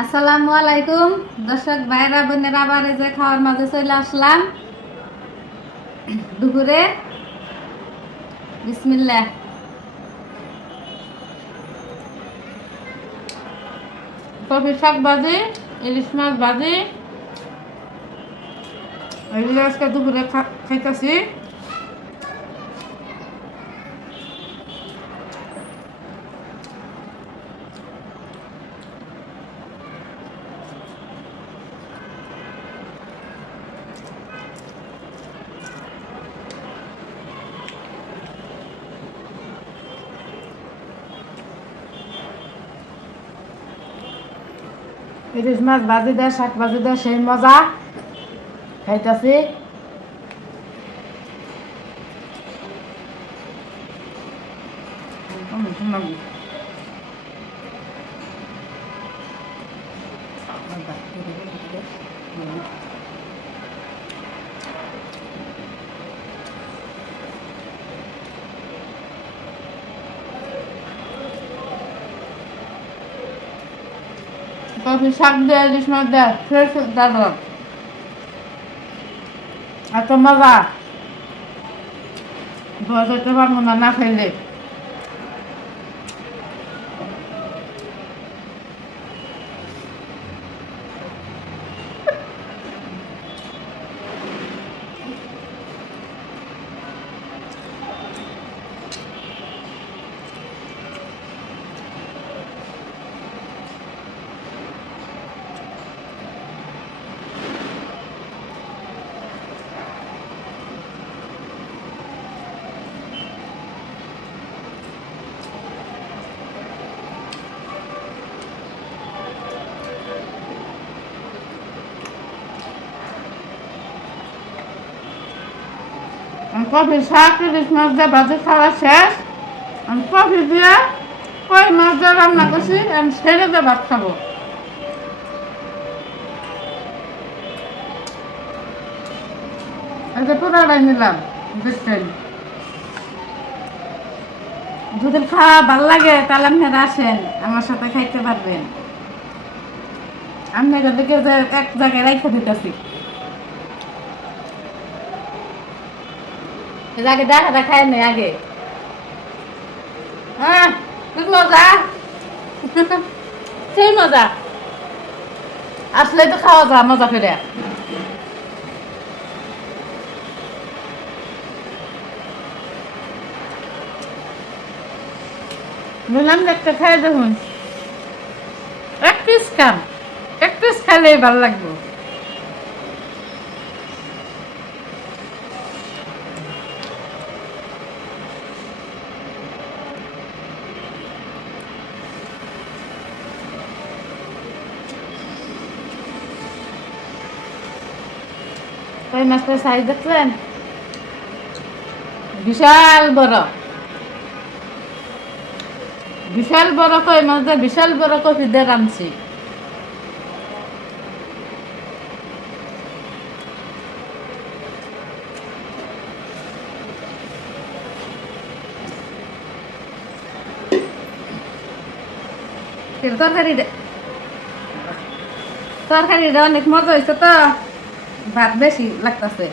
আসসালামু আলাইকুম। দর্শক ভাইরা বোনেরা, আবার যে খাওয়ার মাঝে চলে আসলাম। দুপুরে। বিসমিল্লা কফি শাক ভাজি, ইলিশ মাছ ভাজি। এগুলো আজকে দুপুরে খাইতেছি। ইলিশ মাছ ভাজি দেয় শাক ভাজি দেয় সেই মজা। খাইতেছি। কফি শাক দেয় ইলিশ মাছ দেয় ফ্রেশ দাদা এত মজা বোঝাতে পারব না না খাইলে কফি শাক ইলিশ মাছ দিয়ে ভাজি খাওয়া শেষ, আমি কফি দিয়ে কই মাছ দিয়ে রান্না করছি, আমি ছেড়ে দিয়ে ভাত খাব। এটা পুরাটাই নিলাম যদি খাওয়া ভালো লাগে, তাহলে আপনারা আসেন, আমার সাথে খাইতে পারবেন। এদিকে যে এক জায়গায় রেখে দিতেছি। আগে দেখা খায় নেই আগে হ্যাঁ মজা সেই মজা আসলে তো খাওয়া যা মজা করে বললাম দেখতে খাই দেখুন এক পিস খাম এক পিস খাইলেই ভালো লাগবে কই মাছটার সাইজ দেখলেন? বিশাল বড়। বিশাল বড় কই মাছ দিয়ে বিশাল বড় কফি দিয়ে রাঁধছি। তরকারি তরকারিটা অনেক মজা হয়েছে তো। ভাত বেশি লাগতেছে।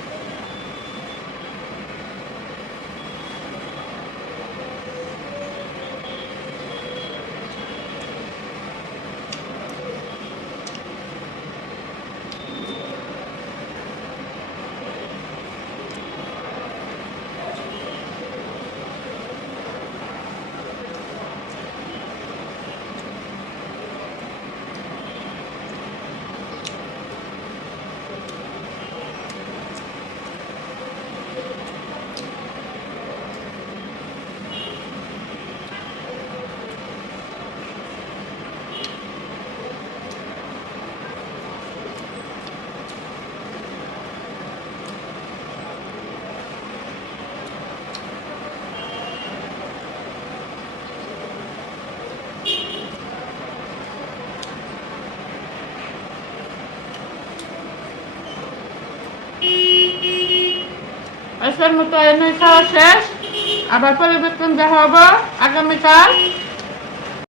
আজকের মতো এনে খাওয়া শেষ। আবার পরিবর্তন দেখা হব আগামীকাল।